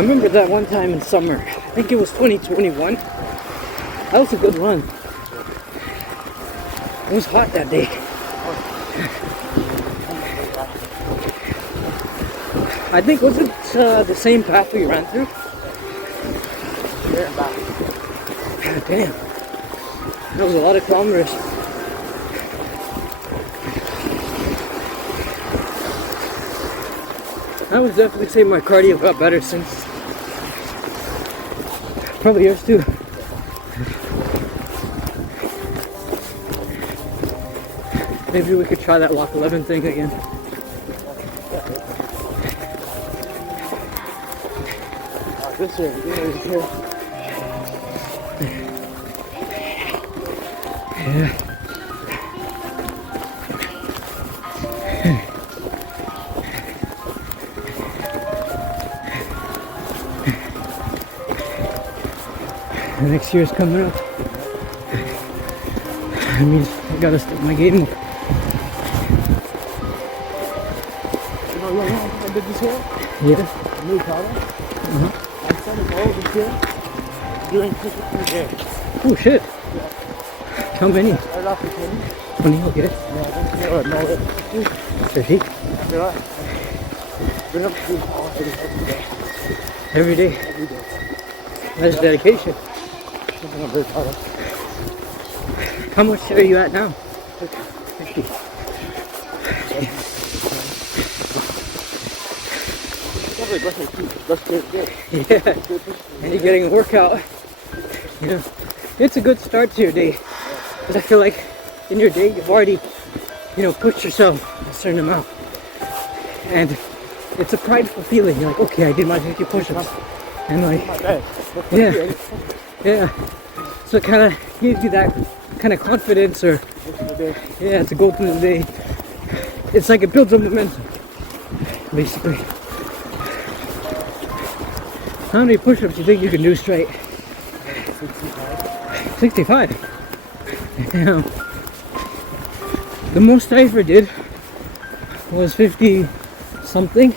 I remember that one time in summer. I think it was 2021. That was a good run. It was hot that day. I think, was it the same path we ran through? There and back. God damn. That was a lot of kilometers. I would definitely say my cardio got better since. Probably yours too. Maybe we could try that Lock 11 thing again. This way, is here. Yeah. The next year's coming up. That means I gotta step my game up. You know, I did this here? Yeah. New product? I started all this here doing pickup per day. Oh shit. Yeah. How many? Right off the 20, okay. Yeah, I think no, 30? after that, bring up to do all every day. Every day. Every day. That's dedication. Something I'm very proud of. How much are you at now? 50. Yeah. And you're getting a workout. You know, it's a good start to your day. Because I feel like in your day you've already, pushed yourself a certain amount. And it's a prideful feeling. You're like, okay, I did my 50 push-ups. And like, yeah. So it kind of gives you that kind of confidence, or it's a goal for the day. It's like it builds up momentum, basically. How many push-ups do you think you can do straight? 65. Damn. The most I ever did was 50 something. I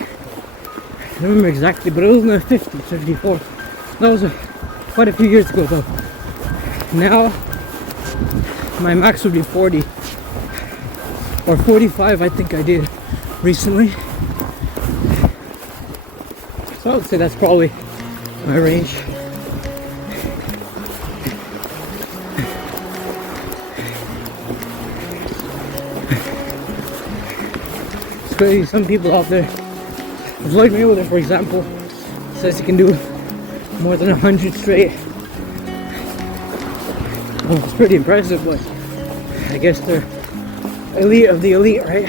don't remember exactly, but it was in the 50s, 54. That was quite a few years ago though. Now, my max would be 40. Or 45, I think I did recently. So I would say that's probably my range. It's crazy, some people out there, Floyd Mayweather for example, says he can do more than 100 straight. Well, it's pretty impressive, but I guess they're elite of the elite, right?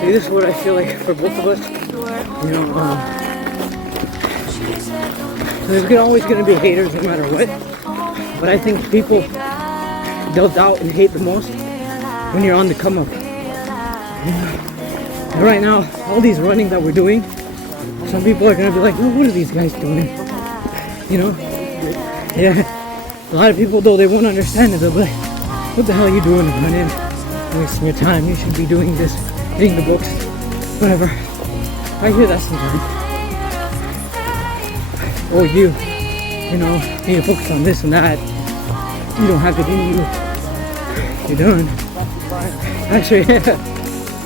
See, this is what I feel like for both of us. There's always going to be haters no matter what. But I think people, they'll doubt and hate the most when you're on the come up. And right now, all these running that we're doing, some people are going to be like, oh, what are these guys doing? Yeah. A lot of people, though, they won't understand it. They'll be like, what the hell are you doing running? Wasting your time. You should be doing this, reading the books, whatever. I hear that sometimes. Or you need to focus on this and that. You don't have it in you. You're done. Actually, yeah.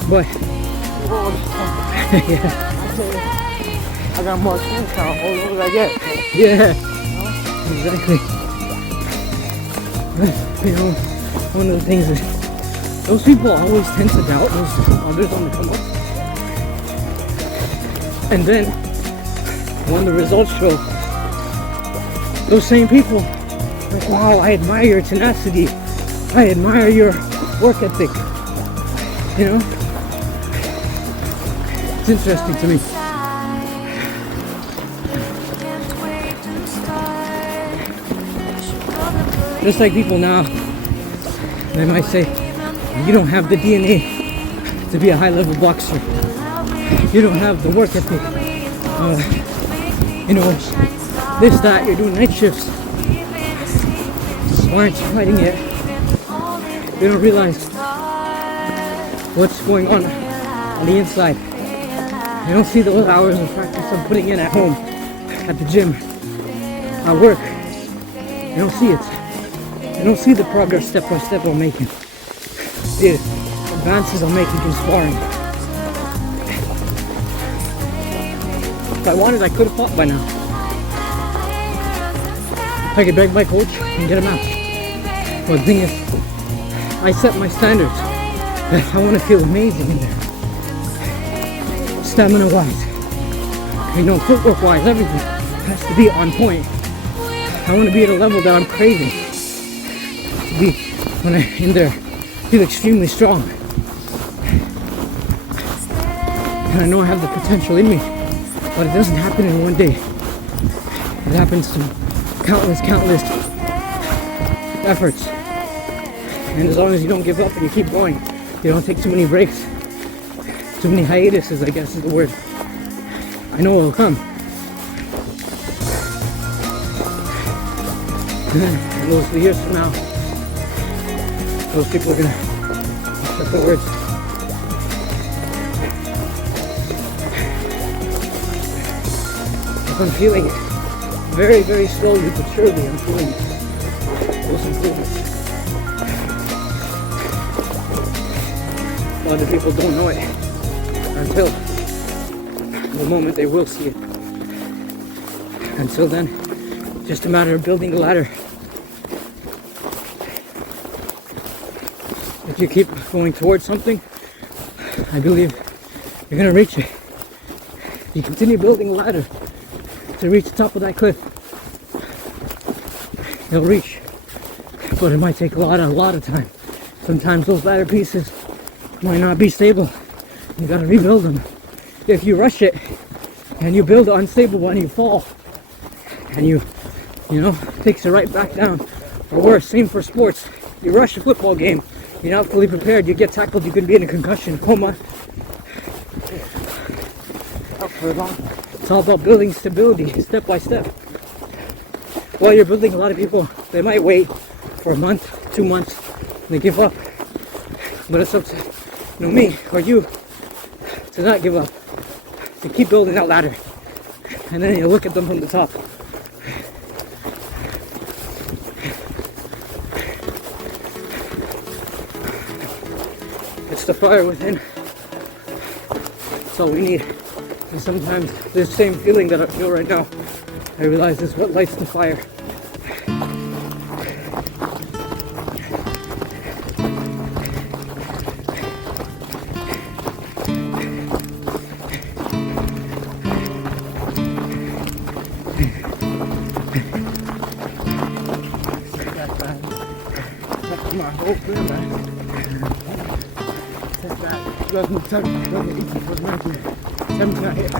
But, yeah. I got more skin count. What did I get? Yeah. Exactly. One of the things is, those people always tend to doubt those others on the come up. And then, when the results show, those same people, like, wow, I admire your tenacity. I admire your work ethic. It's interesting to me. Just like people now, they might say, you don't have the DNA to be a high-level boxer. You don't have the work ethic you know, this, that, you're doing night shifts. Why aren't you fighting it? They don't realize what's going on the inside. They don't see those hours of practice I'm putting in at home, at the gym, at work. They don't see it. They don't see the progress step by step I'm making. The advances I'm making in sparring. If I wanted, I could have fought by now. I could beg my coach and get a match. But the thing is, I set my standards. I want to feel amazing in there. Stamina wise, you know, footwork wise, everything has to be on point. I want to be at a level that I'm craving. To be, when I'm in there, feel extremely strong. And I know I have the potential in me, but it doesn't happen in one day. It happens through countless efforts. And as long as you don't give up and you keep going, you don't take too many breaks, too many hiatuses, I guess is the word. I know it will come. And those years from now, those people are gonna accept the words. I'm feeling it. Very, very slowly but surely I'm feeling it. Those improvements. A lot of people don't know it until the moment they will see it. Until then, just a matter of building the ladder. If you keep going towards something, I believe you're gonna reach it. You continue building a ladder to reach the top of that cliff. You'll reach, but it might take a lot of time. Sometimes those ladder pieces might not be stable. You gotta rebuild them. If you rush it and you build an unstable one, you fall and you know, takes it right back down. Or worse, same for sports. You rush a football game, you're not fully prepared, you get tackled, you could be in a concussion, coma. It's all about building stability, step by step. While you're building, a lot of people, they might wait for a month, 2 months, and they give up. But it's up to, you know, me or you to not give up, to keep building that ladder. And then you look at them from the top. It's the fire within. That's all we need. And sometimes this same feeling that I feel right now, I realize is what lights the fire. My whole career, man. Since that 2018 was 1917, I hit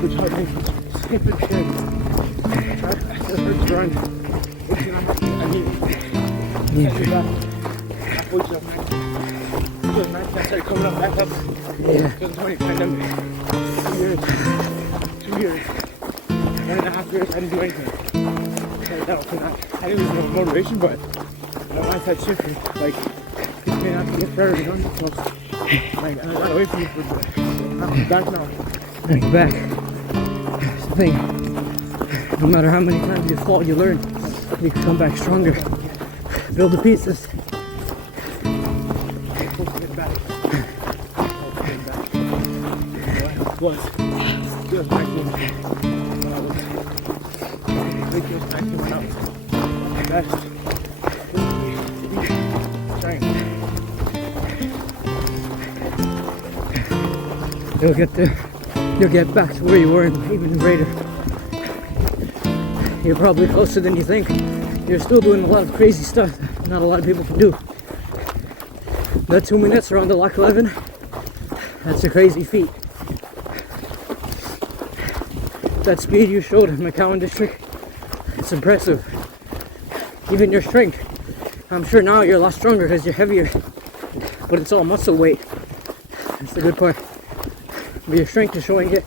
which hard me skip and shit. I still hurt to run. I need it. I started coming up back up. Yeah. 2020 pandemic. 2 years. 1.5 years, I didn't do anything. I didn't lose no motivation, but my mindset shifted. Like, this may not be a forever, you know? So, like, and I got away from it for I'm back now. You're back. That's the thing. No matter how many times you fall, you learn. You can come back stronger. Build the pieces. Was feels back when I was it feels back when I was best trying. You'll get there. You'll get back to where you were and even greater. You're probably closer than you think. You're still doing a lot of crazy stuff that not a lot of people can do. That 2 minutes around the Loch 11, that's a crazy feat. That speed you showed in McCowan district, it's impressive. Even your strength, I'm sure now you're a lot stronger because you're heavier, but it's all muscle weight. That's the good part. But your strength is showing it.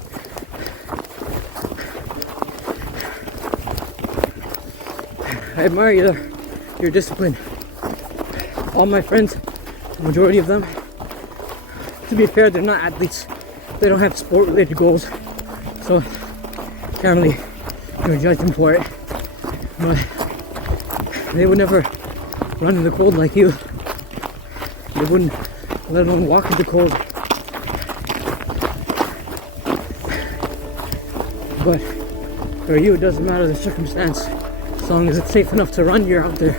I admire your discipline. All my friends, the majority of them, to be fair, they're not athletes. They don't have sport-related goals, so can't really judge them for it. But they would never run in the cold like you. They wouldn't let alone walk in the cold. But for you, it doesn't matter the circumstance. As long as it's safe enough to run, you're out there.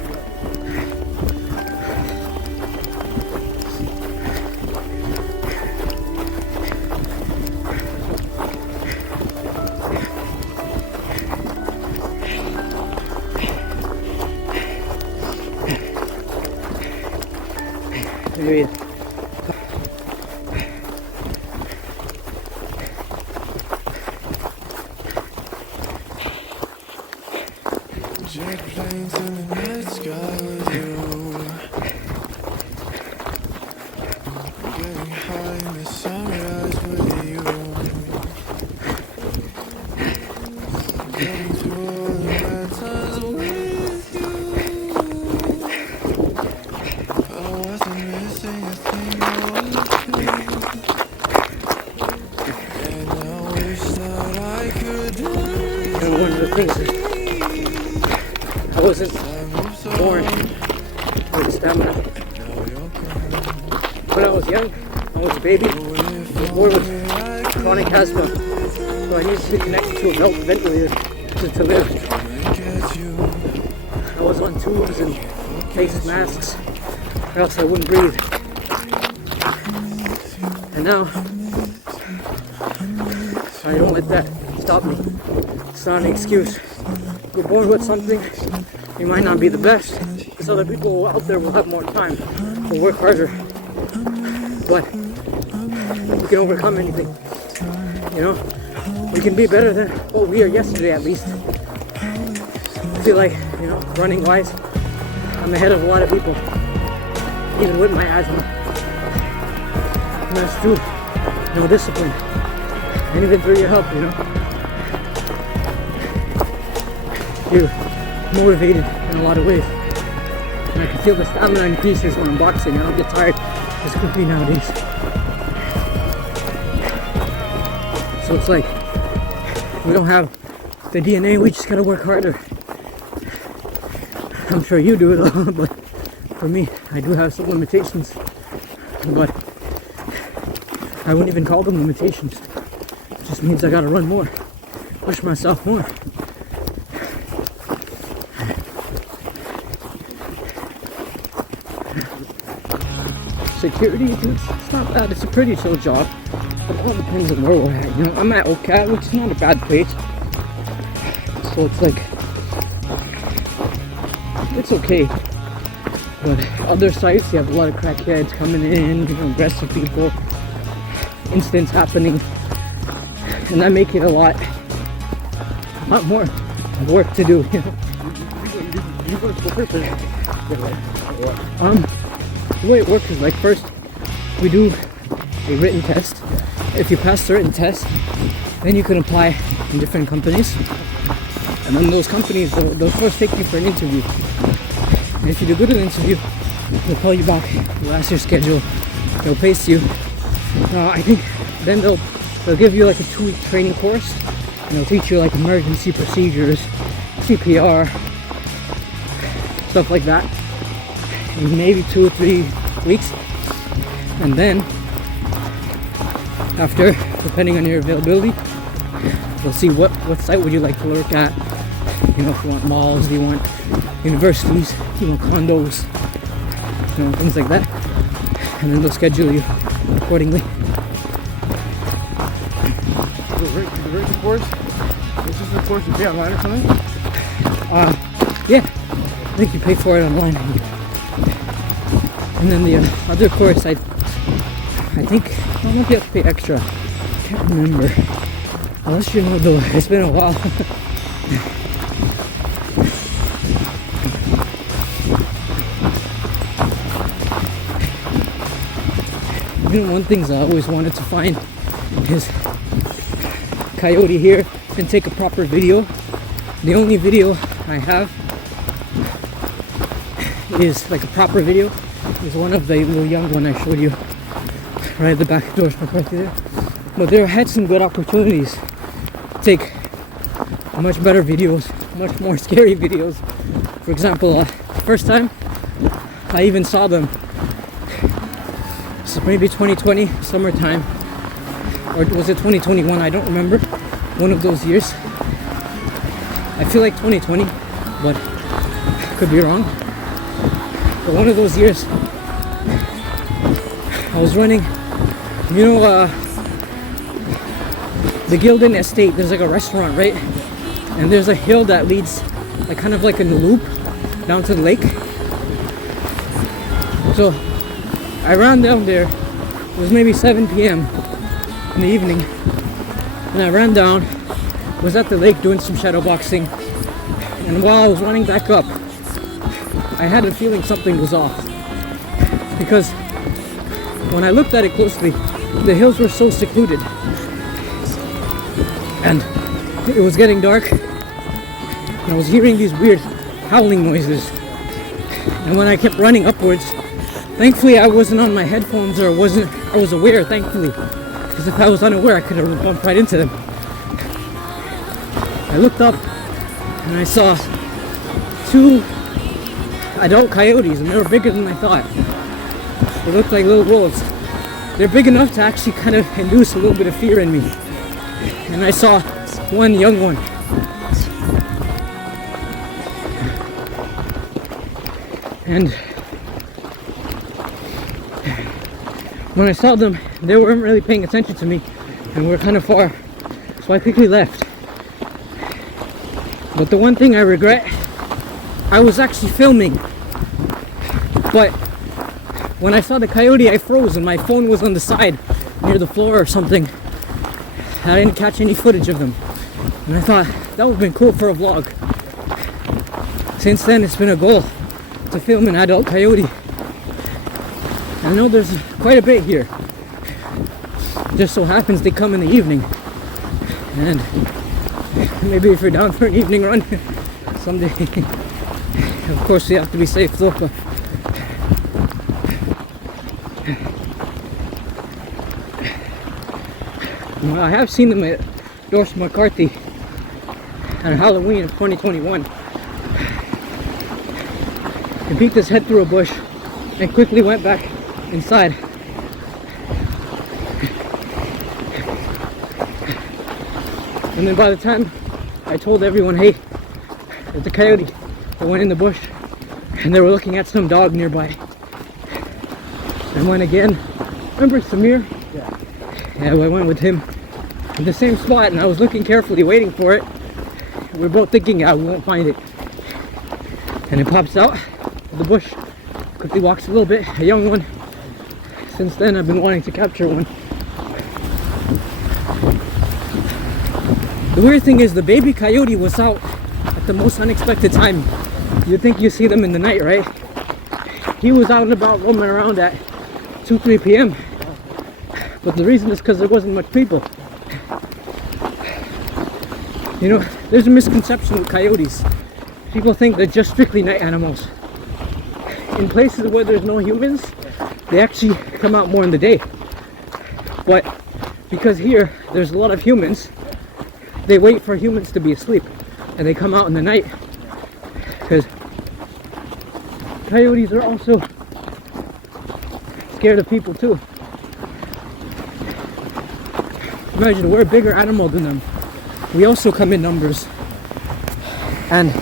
Maybe jet planes in the night sky with you. Getting high in the sunrise with you. Getting through all the bad times with you. I wasn't missing a thing or two. And I wish that I could do. one of the things is I wasn't born with stamina. When I was young, I was a baby. I was born with chronic asthma, so I needed to be connected to a ventilator to live. I was on tubes and face masks, or else I wouldn't breathe. And now, I don't let that stop me. It's not an excuse. You're born with something, you might not be the best, because other people out there will have more time, will work harder. But we can overcome anything. You know? We can be better than what we are yesterday at least. I feel like, running wise, I'm ahead of a lot of people. Even with my asthma. And that's true. Discipline. And even through your help, You're motivated in a lot of ways. And I can feel the stamina increases when I'm boxing. I don't get tired as quickly nowadays. So it's like, we don't have the DNA, we just gotta work harder. I'm sure you do it all, but for me, I do have some limitations. But I wouldn't even call them limitations. It just means I gotta run more, push myself more. Security, it's not bad. It's a pretty chill job. But it all depends on where we're at. I'm at OCAT, which is not a bad place. So it's like, it's okay. But other sites, you have a lot of crackheads coming in, aggressive people, incidents happening, and that make it a lot more work to do. You go to school first? The way it works is like first we do a written test. If you pass the written test, then you can apply in different companies. And then those companies, they'll first take you for an interview. And if you do good in the interview, they'll call you back, they'll ask your schedule, they'll pace you. I think then they'll give you like a 2-week training course, and they'll teach you like emergency procedures, CPR, stuff like that. In maybe 2 or 3 weeks. And then after, depending on your availability, we'll see what site would you like to work at. If you want malls, do you want universities, do you want condos, things like that. And then they'll schedule you accordingly. The written course? Is this the course you pay online or something? Yeah. I think you pay for it online. And then the other course, I think I might be able to pay extra. I can't remember. Unless though, it's been a while. One thing I always wanted to find is Coyote here and take a proper video. The only video I have is like a proper video is one of the little young one I showed you right at the back of Doris McCarthy there. But there had some good opportunities to take much better videos, much more scary videos. For example, first time I even saw them, so maybe 2020 summertime, or was it 2021? I don't remember. One of those years. I feel like 2020, but could be wrong. But one of those years, I was running, you know, the Guildwood estate. There's like a restaurant, right? And there's a hill that leads, like kind of like in a loop, down to the lake. So I ran down there. It was maybe 7 p.m. in the evening, and I ran down. Was at the lake doing some shadow boxing, and while I was running back up, I had a feeling something was off, because when I looked at it closely, the hills were so secluded, and it was getting dark, and I was hearing these weird howling noises. And when I kept running upwards, thankfully I wasn't on my headphones, or I was aware, thankfully, because if I was unaware, I could have bumped right into them. I looked up and I saw 2 adult coyotes, and they were bigger than I thought. They looked like little wolves. They're big enough to actually kind of induce a little bit of fear in me. And I saw one young one. And when I saw them, they weren't really paying attention to me and were kind of far. So I quickly left. But the one thing I regret, I was actually filming, but when I saw the coyote, I froze and my phone was on the side near the floor or something. I didn't catch any footage of them, and I thought that would have been cool for a vlog. Since then, it's been a goal to film an adult coyote. I know there's quite a bit here. Just so happens they come in the evening, and maybe if you're down for an evening run someday. Of course, you have to be safe though. Well, I have seen them at Doris McCarthy on Halloween of 2021. He peeked his head through a bush and quickly went back inside. And then by the time I told everyone, hey, there's a coyote that went in the bush, and they were looking at some dog nearby. I went again. Remember Samir? Yeah, I went with him in the same spot, and I was looking carefully, waiting for it. We were both thinking, we won't find it. And it pops out of the bush, quickly walks a little bit, a young one. Since then, I've been wanting to capture one. The weird thing is the baby coyote was out at the most unexpected time. You'd think you see them in the night, right? He was out and about roaming around at 2-3 p.m. But the reason is because there wasn't much people. You know, there's a misconception with coyotes. People think they're just strictly night animals. In places where there's no humans, they actually come out more in the day. But because here there's a lot of humans, they wait for humans to be asleep and they come out in the night. Because coyotes are also scared of people too. Imagine, we're a bigger animal than them. We also come in numbers. And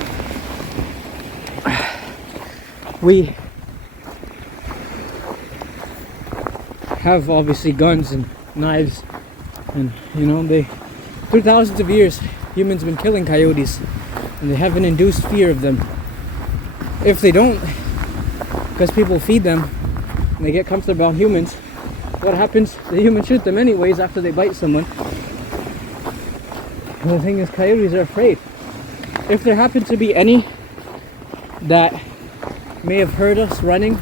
we have obviously guns and knives, and you know, through thousands of years humans have been killing coyotes, and they haven't induced fear of them. If they don't, because people feed them and they get comfortable around humans, what happens? The humans shoot them anyways after they bite someone. And the thing is, coyotes are afraid. If there happened to be any that may have heard us running,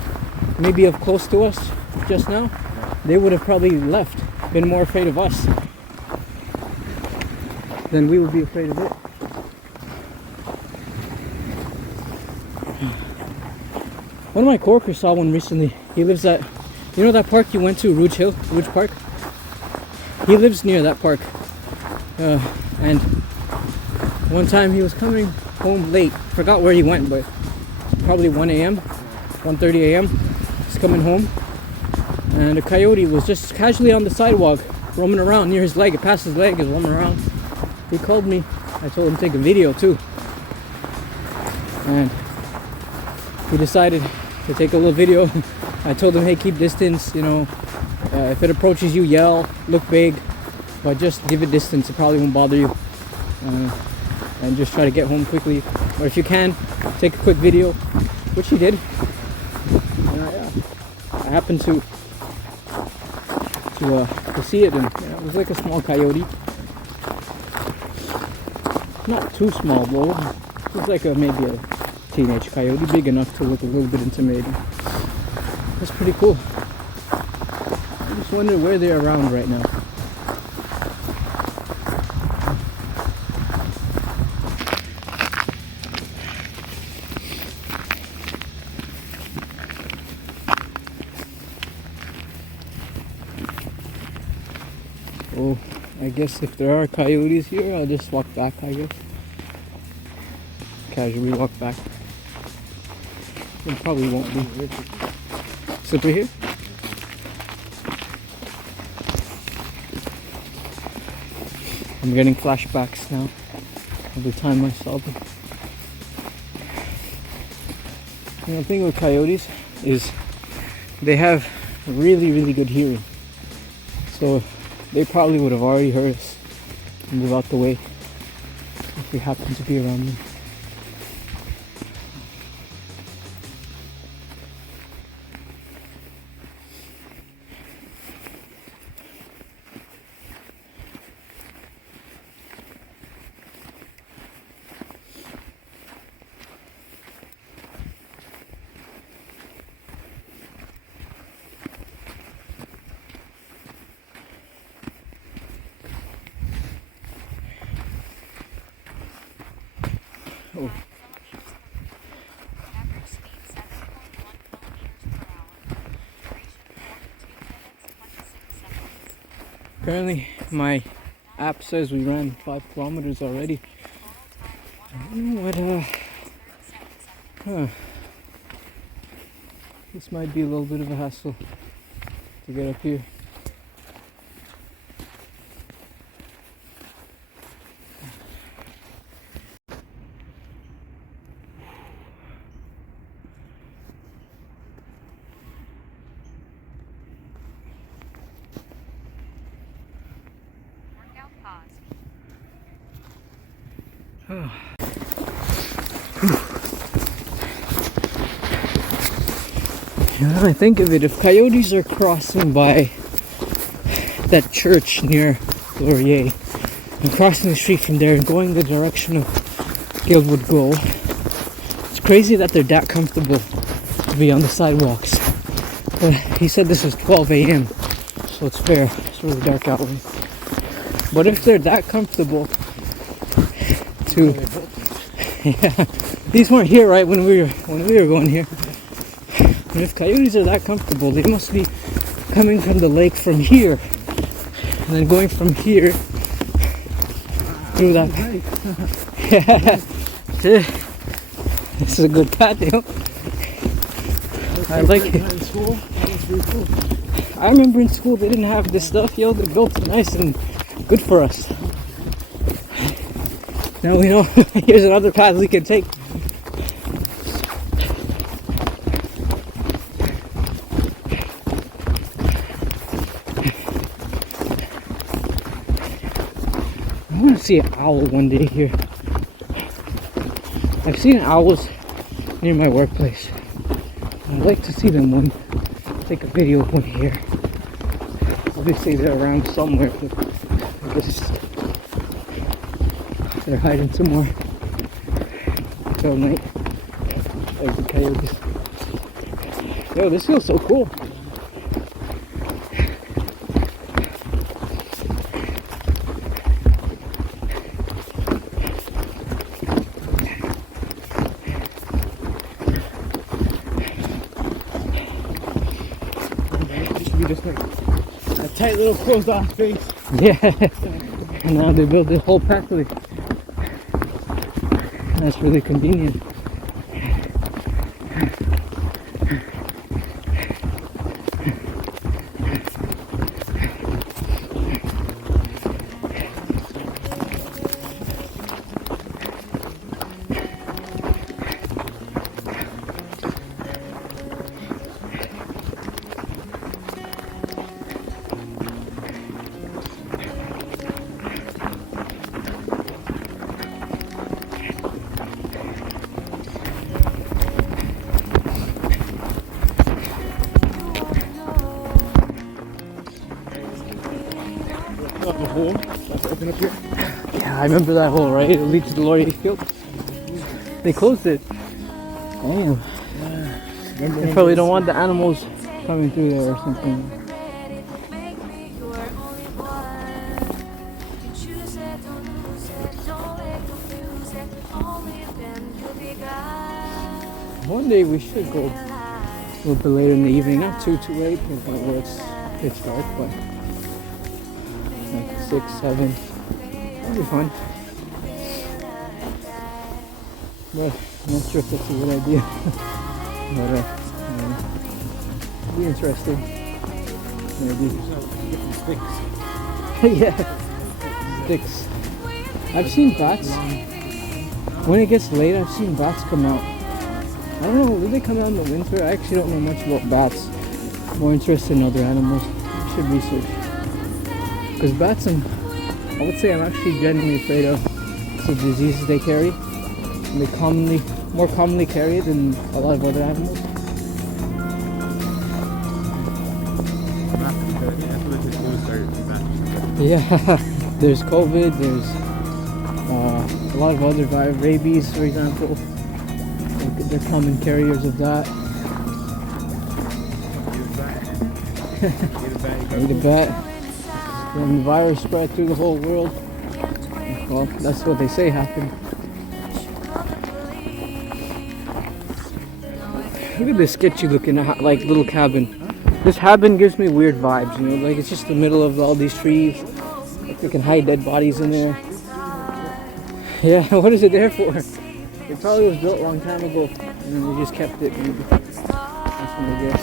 maybe up close to us just now, they would have probably left, been more afraid of us than we would be afraid of it. One of my coworkers saw one recently. He lives at, you know that park you went to, Rouge Park? He lives near that park. And one time he was coming home late. Forgot where he went, but probably 1 a.m., 1:30 a.m. He's coming home. And a coyote was just casually on the sidewalk, roaming around near his leg. It passed his leg, is roaming around. He called me. I told him to take a video too. And he decided to take a little video. I told him, hey, keep distance, you know. If it approaches you, yell, look big, but just give it distance. It probably won't bother you. And just try to get home quickly. Or if you can, take a quick video, which he did. I happened to see it, and it was like a small coyote. Not too small, though. It was like maybe a teenage coyote, big enough to look a little bit intimidating. That's pretty cool. I just wonder where they're around right now. Oh, I guess if there are coyotes here, I'll just walk back, I guess. Casually walk back. There probably won't be. Slippery here? I'm getting flashbacks now every time I saw them. You know, the thing with coyotes is they have really, really good hearing. So they probably would have already heard us and move out the way if we happen to be around them. Oh. Apparently my app says we ran 5 kilometers already. I don't know what this might be a little bit of a hassle to get up here. Oh. Now I think of it, if coyotes are crossing by that church near Laurier and crossing the street from there and going the direction of Guildwood Goal, it's crazy that they're that comfortable to be on the sidewalks. But he said this is 12 a.m. so it's fair. It's really dark out. But if they're that comfortable to, yeah, these weren't here right when we were going here. And if coyotes are that comfortable, they must be coming from the lake from here, and then going from here through that. Yeah, this is a good patio. I like it. I remember in school they didn't have this stuff. Yo, they built it nice and good for us. Now we know here's another path we can take. I want to see an owl one day here. I've seen owls near my workplace. I'd like to see them one. Take a video of one here. Obviously they're around somewhere, but I guess they're hiding somewhere until night. There's the coyotes. Yo, this feels so cool. be just like a tight little closed off space. Yeah. And now they built this whole pathway. That's really convenient. The hole that's open up here. Yeah, I remember that hole, right? It leads to the Laurier Field. They closed it. Damn. They probably don't want the animals coming through there or something. One day we should go a little bit later in the evening, not too late, where it's pitch dark, but like 6, 7. That'll be fun. But I'm not sure if that's a good idea. But it'll be interesting. Maybe. Yeah. Sticks. I've seen bats. When it gets late, I've seen bats come out. I don't know, do they come out in the winter? I actually don't know much about bats. More interested in other animals. I should research. Because bats, I would say I'm actually genuinely afraid of the diseases they carry. And they more commonly carry it than a lot of other animals. Yeah, there's COVID, there's a lot of other rabies, for example. They're common carriers of that. Eat a bat. When the virus spread through the whole world, well, that's what they say happened. Look at this sketchy looking, like, little cabin. This cabin gives me weird vibes, you know, like it's just the middle of all these trees. Like they can hide dead bodies in there. Yeah, what is it there for? It probably was built a long time ago, and then they just kept it. Maybe. That's what I guess.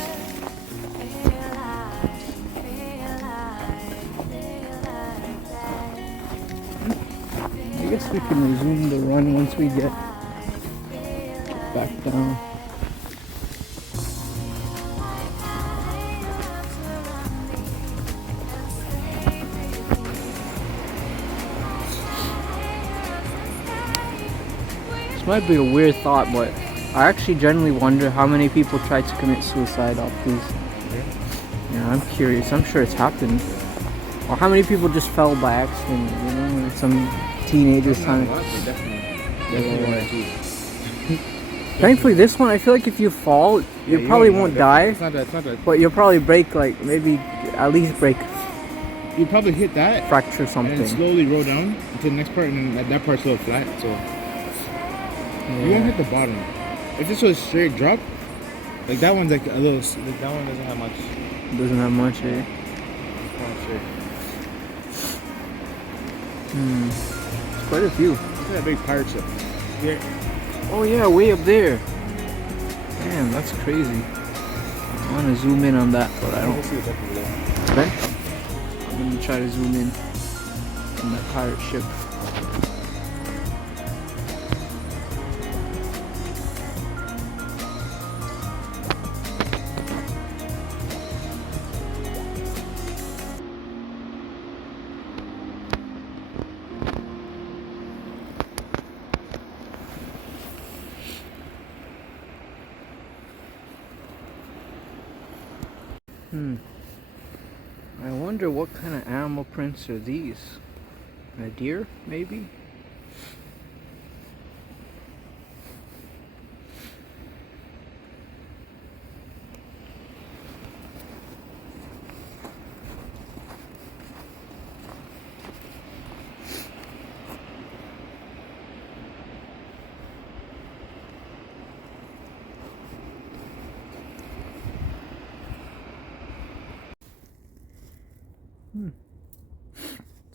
I guess we can resume the run once we get back down. This might be a weird thought, but I actually genuinely wonder how many people try to commit suicide off these. Yeah, I'm curious. I'm sure it's happened. Or how many people just fell by accident, you know, some teenagers time. Thankfully, this one, I feel like if you fall, you probably won't die. It's not that. But you'll probably break, like, maybe at least break, You probably hit that fracture and something. then slowly roll down to the next part, and then that part's still flat. So you won't hit the bottom. If this was straight drop, like that one's like a little. Like that one doesn't have much. Doesn't have much, eh? It's quite a few. Look at that big pirate ship. Yeah. Oh yeah, way up there. Damn, that's crazy. I want to zoom in on that, but I don't. see the Okay. I'm gonna try to zoom in on that pirate ship. I wonder what kind of animal prints are these? A deer, maybe?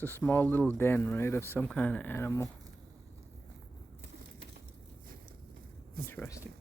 It's a small little den, right, of some kind of animal. Interesting.